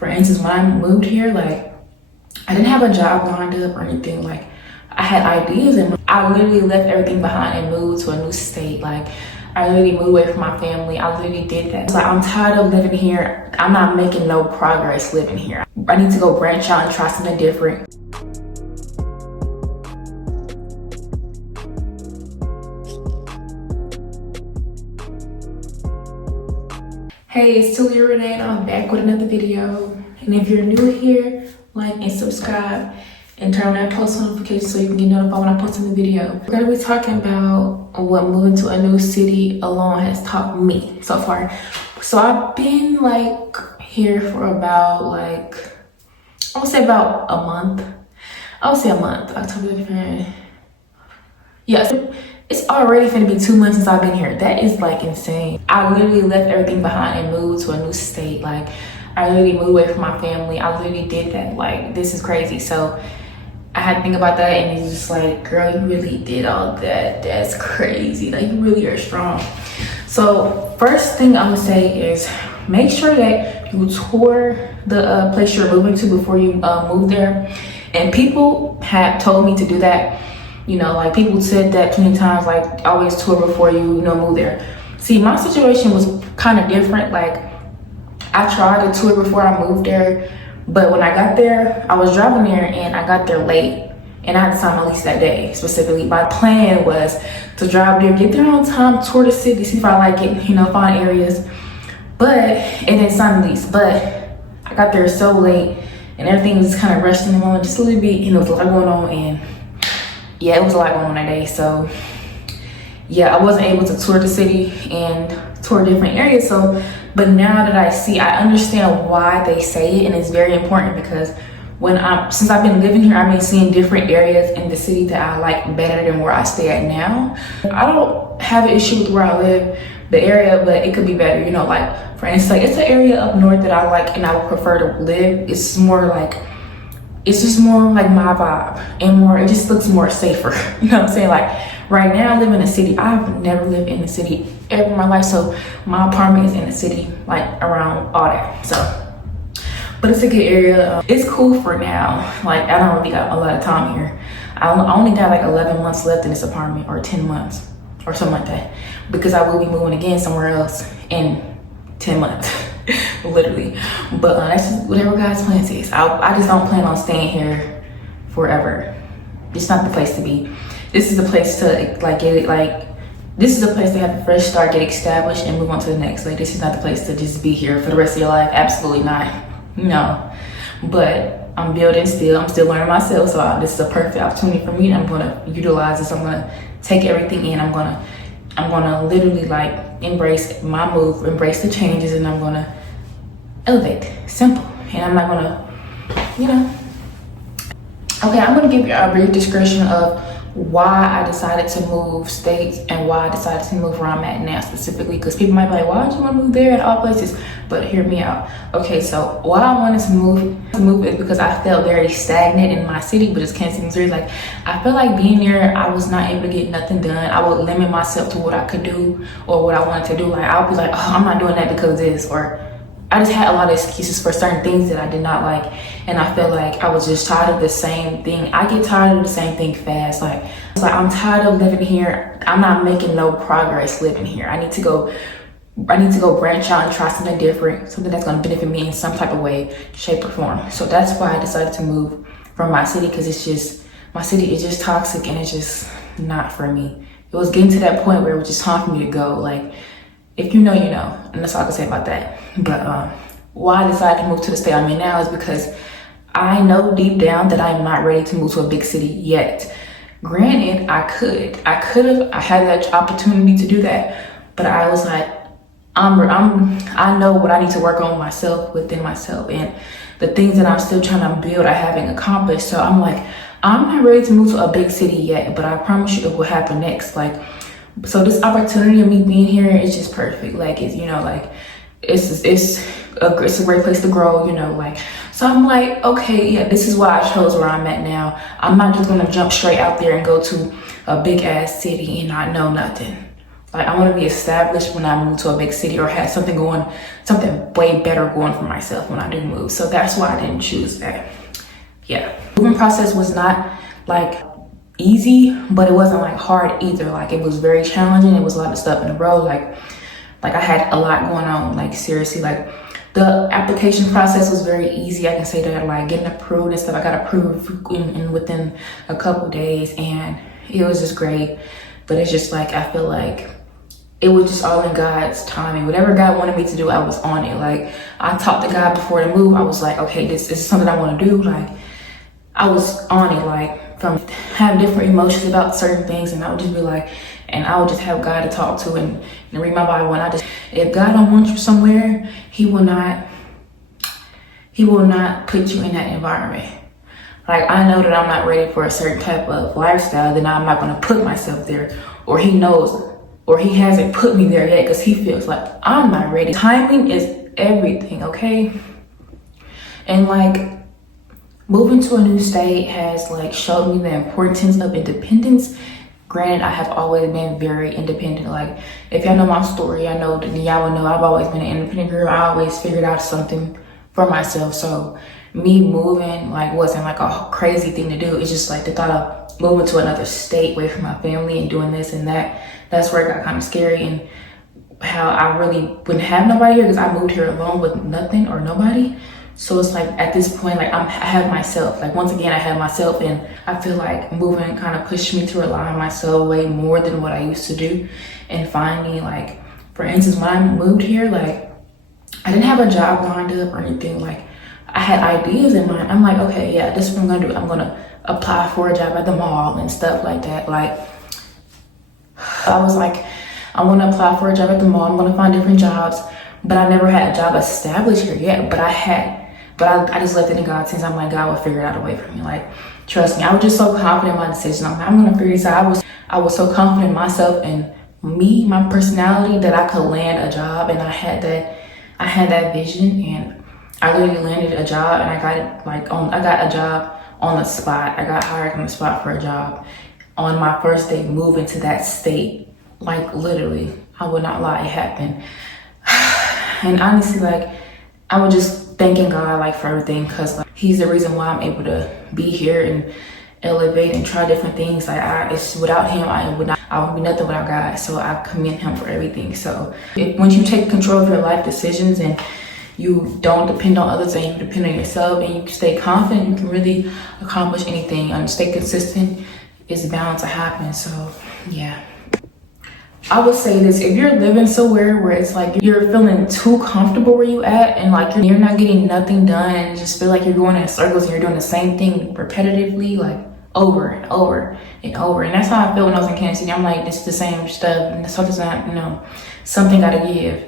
For instance, when I moved here, like, I didn't have a job lined up or anything. Like, I had ideas and I literally left everything behind and moved to a new state. Like, I literally moved away from my family. I literally did that. It's like, I'm tired of living here. I'm not making no progress living here. I need to go branch out and try something different. Hey, it's Talia Renee and I'm back with another video. And if you're new here, like and subscribe and turn on that post notification so you can get notified when I post a new video. We're gonna be talking about what moving to a new city alone has taught me so far. So I've been like here for about like, I would say about a month. I would say a month, October, yes. It's already finna be 2 months since I've been here. That is like insane. I literally left everything behind and moved to a new state. Like, I literally moved away from my family. I literally did that. Like, this is crazy. So I had to think about that and it's just like, girl, you really did all that. That's crazy. Like, you really are strong. So first thing I'm gonna say is make sure that you tour the place you're moving to before you move there. And people have told me to do that. You know, like people said that plenty of times, like always tour before you move there. See, my situation was kind of different. Like, I tried to tour before I moved there, but when I got there, I was driving there and I got there late and I had to sign my lease that day specifically. My plan was to drive there, get there on time, tour the city, see if I like it, find areas, and then sign the lease. But I got there so late and everything was kind of rushed in the moment, just a little bit, there was a lot going on, and yeah, it was a lot going on that day. So yeah, I wasn't able to tour the city and tour different areas. But now that I understand why they say it, and it's very important because since I've been living here, I've been seeing different areas in the city that I like better than where I stay at now. I don't have an issue with where I live, the area, but it could be better. Like for instance, like it's an area up north that I like and I would prefer to live. It's just more like my vibe and it just looks more safer. You know what I'm saying? Like right now I live in a city. I've never lived in the city ever in my life. So my apartment is in the city, like around all that. But it's a good area. It's cool for now. Like I don't really got a lot of time here. I only got like 11 months left in this apartment, or 10 months or something like that, because I will be moving again somewhere else in 10 months. Literally. But that's just whatever God's plan is. I just don't plan on staying here forever. It's not the place to be. This is the place to this is the place to have a fresh start, get established, and move on to the next. Like, this is not the place to just be here for the rest of your life. Absolutely not. No. But I'm building still. I'm still learning myself. So this is a perfect opportunity for me. I'm gonna utilize this. I'm gonna take everything in. I'm gonna literally like embrace my move, embrace the changes, and I'm gonna elevate. Simple. And I'm not gonna, Okay, I'm gonna give you a brief description of why I decided to move states and why I decided to move where I'm at now specifically, because people might be like, why would you want to move there at all places? But hear me out. Okay, so why I wanted to move is because I felt very stagnant in my city, but it's Kansas City, Missouri. Like, I felt like being there, I was not able to get nothing done. I would limit myself to what I could do or what I wanted to do. Like, I would be like, oh, I'm not doing that because of this, or I just had a lot of excuses for certain things that I did not like. And I felt like I was just tired of the same thing. I get tired of the same thing fast. Like I'm tired of living here. I'm not making no progress living here. I need to go branch out and try something different, something that's gonna benefit me in some type of way, shape or form. So that's why I decided to move from my city, because my city is just toxic and it's just not for me. It was getting to that point where it was just time for me to go. Like, if you know, you know, and that's all I can say about that. But why I decided to move to the state I'm in now is because I know deep down that I'm not ready to move to a big city yet. Granted, I had that opportunity to do that, but I was like, I know what I need to work on within myself, and the things that I'm still trying to build, I haven't accomplished. So I'm like, I'm not ready to move to a big city yet, but I promise you it will happen next. So this opportunity of me being here is just perfect. Like, it's, it's a great place to grow, So I'm like, okay, yeah, this is why I chose where I'm at now. I'm not just gonna jump straight out there and go to a big ass city and not know nothing. Like, I want to be established when I move to a big city or have something way better going for myself when I do move. So that's why I didn't choose that. Yeah. Moving process was not like easy, but it wasn't like hard either. Like, it was very challenging. It was a lot of stuff in the road. Like I had a lot going on, like seriously. Like, the application process was very easy. I can say that, like, getting approved and stuff. I got approved within a couple days, and it was just great. But it's just like, I feel like it was just all in God's timing. Whatever God wanted me to do, I was on it. Like, I talked to God before the move. I was like, okay, this is something I want to do. Like, I was on it, like, from have different emotions about certain things, and I would just be like, and I would just have God to talk to and read my Bible. And if God don't want you somewhere, He will not put you in that environment. Like, I know that I'm not ready for a certain type of lifestyle, then I'm not going to put myself there. Or He knows, or He hasn't put me there yet because He feels like I'm not ready. Timing is everything, okay? And like, moving to a new state has like showed me the importance of independence. Granted, I have always been very independent. Like, if y'all know my story, I know that y'all will know I've always been an independent girl. I always figured out something for myself. So me moving like wasn't like a crazy thing to do. It's just like the thought of moving to another state away from my family and doing this and that. That's where it got kind of scary, and how I really wouldn't have nobody here because I moved here alone with nothing or nobody. So it's like, at this point, like, I have myself. Like, once again, I have myself, and I feel like moving kind of pushed me to rely on myself way more than what I used to do. And finally, like, for instance, when I moved here, like, I didn't have a job lined up or anything. Like, I had ideas in mind. I'm like, okay, yeah, this is what I'm gonna do. I'm gonna apply for a job at the mall and stuff like that. Like, I was like, I want to apply for a job at the mall. I'm gonna find different jobs. But I never had a job established here yet. But I just left it in God's hands. I'm like, God will figure it out a way for me. Like, trust me. I was just so confident in my decision. I'm like, I'm gonna figure this out. I was so confident in myself and me, my personality, that I could land a job. And I had that vision, and I literally landed a job, and I got it I got a job on the spot. I got hired on the spot for a job on my first day moving to that state. Like, literally, I would not lie, it happened. And honestly, like, I was just thanking God, like, for everything, because like, He's the reason why I'm able to be here and elevate and try different things. Like, it's without Him, I would be nothing without God. So I commend Him for everything. So once you take control of your life decisions and you don't depend on others and you depend on yourself and you stay confident, you can really accomplish anything. And stay consistent is bound to happen. So yeah. I would say this: if you're living somewhere where it's like you're feeling too comfortable where you at, and like you're not getting nothing done, and just feel like you're going in circles and you're doing the same thing repetitively, like over and over and over. And that's how I felt when I was in Kansas City. I'm like, it's the same stuff, and something's not, something gotta give.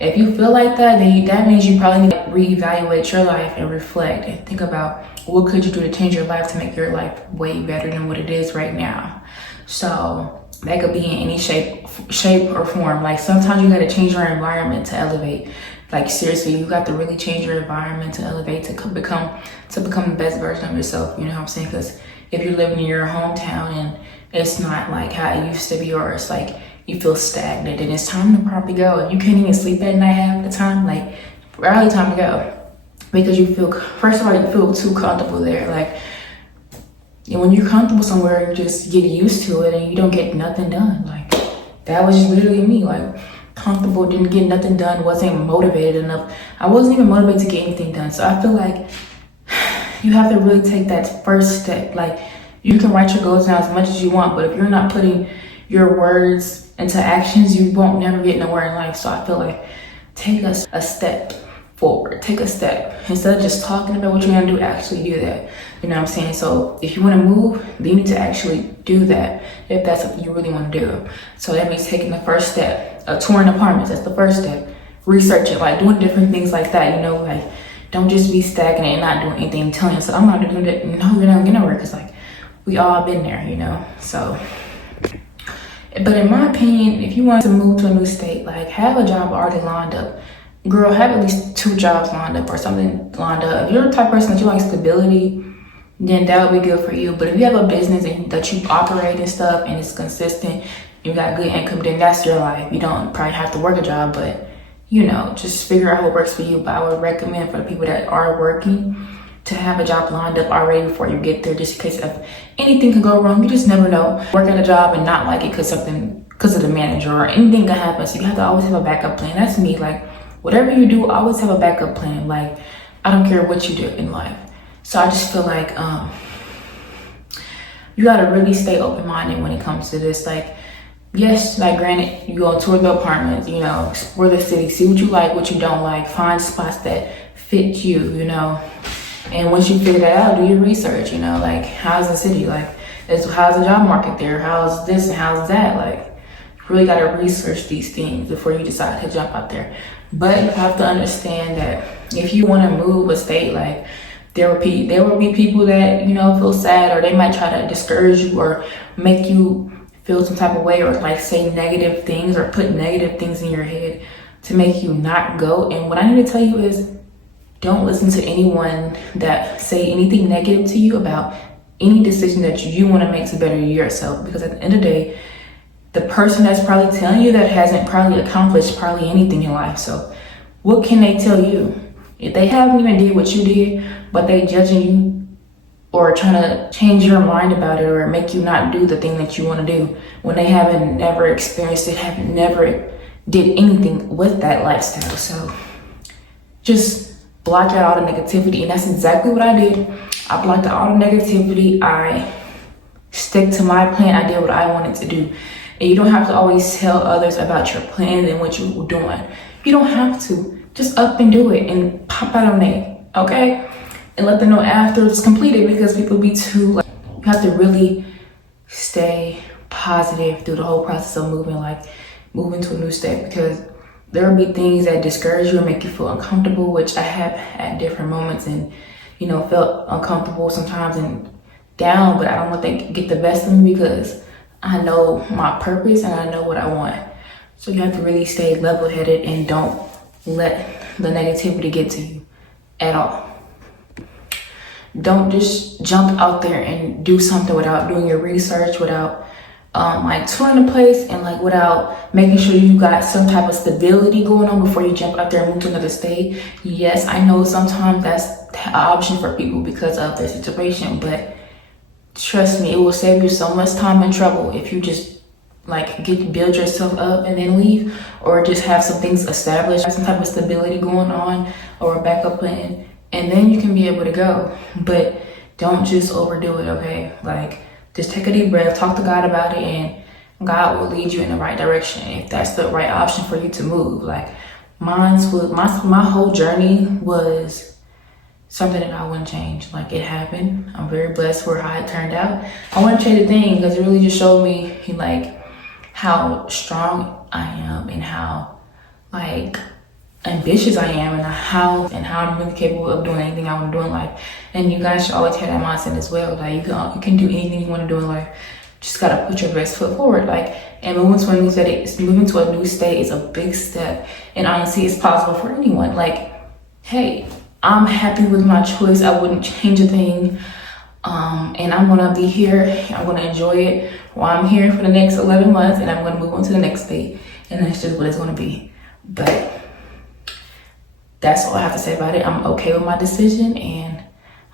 If you feel like that, then that means you probably need to reevaluate your life and reflect and think about what could you do to change your life to make your life way better than what it is right now. So that could be in any shape or form. Like, sometimes you gotta change your environment to elevate. Like, seriously, you got to really change your environment to elevate, to become the best version of yourself. You know what I'm saying? Because if you're living in your hometown and it's not like how it used to be, or it's like you feel stagnant, and it's time to probably go. If you can't even sleep at night half the time, like, probably time to go. Because you feel, first of all, you feel too comfortable there. Like, and when you're comfortable somewhere, you just get used to it and you don't get nothing done. Like, that was just literally me. Like, comfortable, didn't get nothing done, wasn't motivated enough. I wasn't even motivated to get anything done. So I feel like you have to really take that first step. Like, you can write your goals down as much as you want, but if you're not putting your words into actions, you won't never get nowhere in life. So I feel like take a step forward. Take a step. Instead of just talking about what you're gonna do, actually do that. You know what I'm saying? So if you want to move, then you need to actually do that if that's something you really want to do. So that means taking the first step. Touring apartments, that's the first step. Researching, like doing different things like that, like don't just be stagnant and not doing anything, telling yourself, I'm not doing that. No, you're not gonna work, because like we all been there, So, but in my opinion, if you want to move to a new state, like have a job already lined up. Girl, have at least 2 jobs lined up or something lined up. If you're the type of person that you like stability, then that would be good for you. But if you have a business that you operate and stuff and it's consistent, you got good income, then that's your life. You don't probably have to work a job, but you know, just figure out what works for you. But I would recommend for the people that are working to have a job lined up already before you get there, just in case if anything can go wrong. You just never know. Work at a job and not like it because of the manager or anything can happen. So you have to always have a backup plan. That's me. Like, whatever you do, always have a backup plan. Like, I don't care what you do in life. So I just feel like you gotta really stay open-minded when it comes to this. Like, yes, like granted, you go tour the apartments, you know, explore the city, see what you like, what you don't like, find spots that fit you, you know. And once you figure that out, do your research, you know, like how's the city, like how's the job market there, how's this and how's that. Like, you really gotta research these things before you decide to jump out there. But you have to understand that if you want to move a state, like there will be people that, you know, feel sad, or they might try to discourage you or make you feel some type of way, or like say negative things or put negative things in your head to make you not go. And what I need to tell you is, don't listen to anyone that say anything negative to you about any decision that you want to make to better yourself. Because at the end of the day, the person that's probably telling you that hasn't probably accomplished probably anything in life. So what can they tell you? If they haven't even did what you did, but they judging you or trying to change your mind about it or make you not do the thing that you want to do when they haven't never experienced it, haven't never did anything with that lifestyle. So just block out all the negativity. And that's exactly what I did. I blocked out all the negativity. I stick to my plan. I did what I wanted to do. And you don't have to always tell others about your plan and what you're doing. You don't have to. Just up and do it and pop out on it, okay? And let them know after it's completed, because people be too, like, you have to really stay positive through the whole process of moving to a new state, because there will be things that discourage you and make you feel uncomfortable, which I have at different moments, and, you know, felt uncomfortable sometimes and down, but I don't want them to get the best of me because I know my purpose and I know what I want. So you have to really stay level-headed and don't let the negativity get to you at all. Don't just jump out there and do something without doing your research, without like touring the place, and like without making sure you got some type of stability going on before you jump out there and move to another state. Yes, I know sometimes that's an option for people because of their situation, but trust me, it will save you so much time and trouble if you just like build yourself up and then leave, or just have some things established, some type of stability going on or a backup plan, and then you can be able to go. But don't just overdo it, okay? Like, just take a deep breath, talk to God about it, and God will lead you in the right direction if that's the right option for you to move. Like, my whole journey was something that I wouldn't change. Like, it happened. I'm very blessed for how it turned out. I wouldn't change a thing because it really just showed me like how strong I am and how like ambitious I am, and how I'm really capable of doing anything I want to do in life. And you guys should always have that mindset as well. Like, you can do anything you want to do in life. Just gotta put your best foot forward. Like, and moving to a new state is a big step. And honestly, it's possible for anyone. Like, hey, I'm happy with my choice. I wouldn't change a thing. And I'm gonna be here. I'm gonna enjoy it while I'm here for the next 11 months, and I'm gonna move on to the next state. And that's just what it's gonna be. But that's all I have to say about it. I'm okay with my decision, and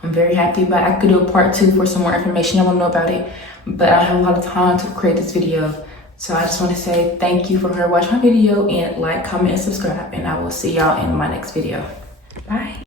I'm very happy about it. I could do a part 2 for some more information I want to know about it, but I don't have a lot of time to create this video. So I just want to say thank you for watching my video, and like, comment, and subscribe, and I will see y'all in my next video. Bye.